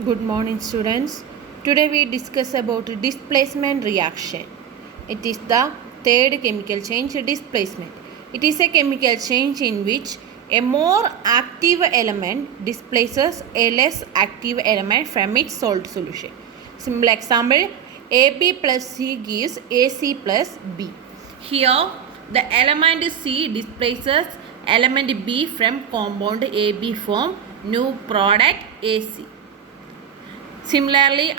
Good morning, students. Today we discuss about displacement reaction. It is the third chemical change, displacement. It is a chemical change in which a more active element displaces a less active element from its salt solution. Simple example, AB plus C gives AC plus B. Here the element C displaces element B from compound AB form new product AC. Similarly,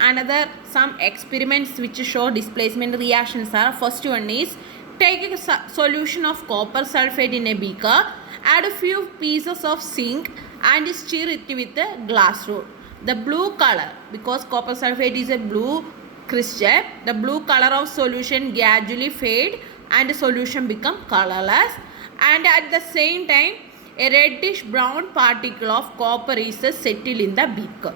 some experiments which show displacement reactions are, first one is take a solution of copper sulfate in a beaker, add a few pieces of zinc and stir it with a glass rod. The blue color, because copper sulfate is a blue crystal, the blue color of solution gradually fade and the solution become colorless, and at the same time a reddish brown particle of copper is settled in the beaker.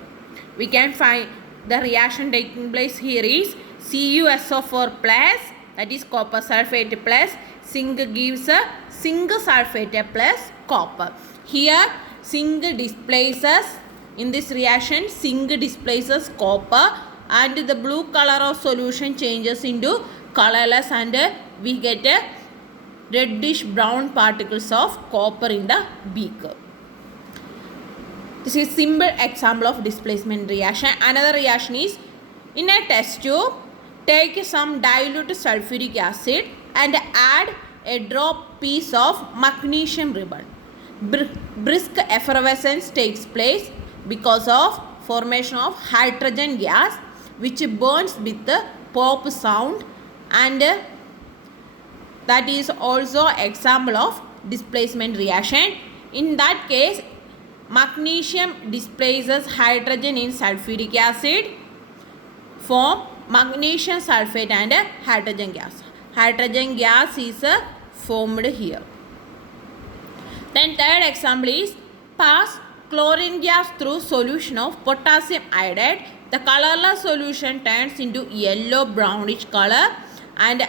We can find the reaction taking place here is CuSO4 plus, that is copper sulfate plus zinc gives a zinc sulfate plus copper. Here zinc displaces, in this reaction zinc displaces copper and the blue color of solution changes into colorless and we get a reddish brown particles of copper in the beaker. This is simple example of displacement reaction. Another reaction is, in a test tube, take some dilute sulfuric acid and add a drop piece of magnesium ribbon. Brisk effervescence takes place because of formation of hydrogen gas which burns with the pop sound, and that is also example of displacement reaction. In that case, magnesium displaces hydrogen in sulfuric acid, form magnesium sulfate and hydrogen gas. Hydrogen gas is formed here. Then third example is, pass chlorine gas through solution of potassium iodide. The colorless solution turns into yellow brownish color and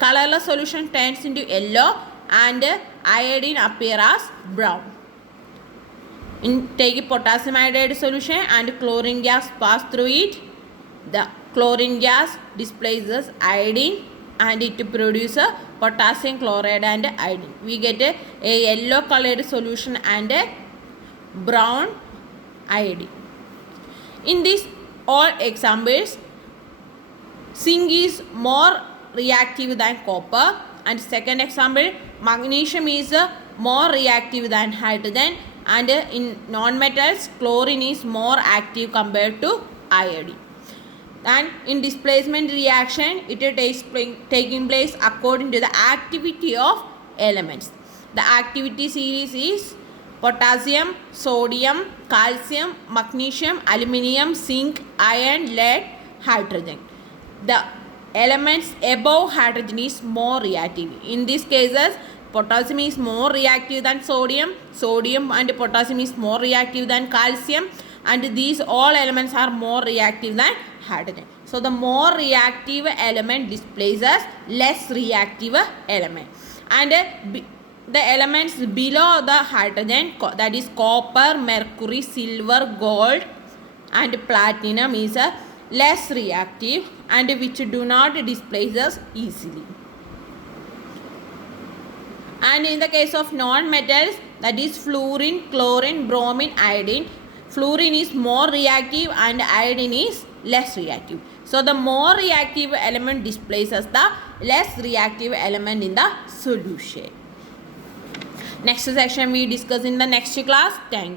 colorless solution turns into yellow and iodine appear as brown. Take a potassium iodide solution and chlorine gas pass through it. The chlorine gas displaces iodine and it produces potassium chloride and iodine. We get a yellow colored solution and a brown iodine. In these all examples, zinc is more reactive than copper, and second example, magnesium is more reactive than hydrogen, and in non-metals chlorine is more active compared to iodine. And in displacement reaction, it is taking place according to the activity of elements. The activity series is potassium, sodium, calcium, magnesium, aluminium, zinc, iron, lead, hydrogen. The elements above hydrogen is more reactive. In these cases, potassium is more reactive than sodium, sodium and potassium is more reactive than calcium, and these all elements are more reactive than hydrogen. So the more reactive element displaces less reactive element, and the elements below the hydrogen, that is copper, mercury, silver, gold and platinum, is less reactive and which do not displaces easily. And in the case of non-metals, that is fluorine, chlorine, bromine, iodine, fluorine is more reactive and iodine is less reactive. So the more reactive element displaces the less reactive element in the solution. Next section we discuss in the next class. Thank you.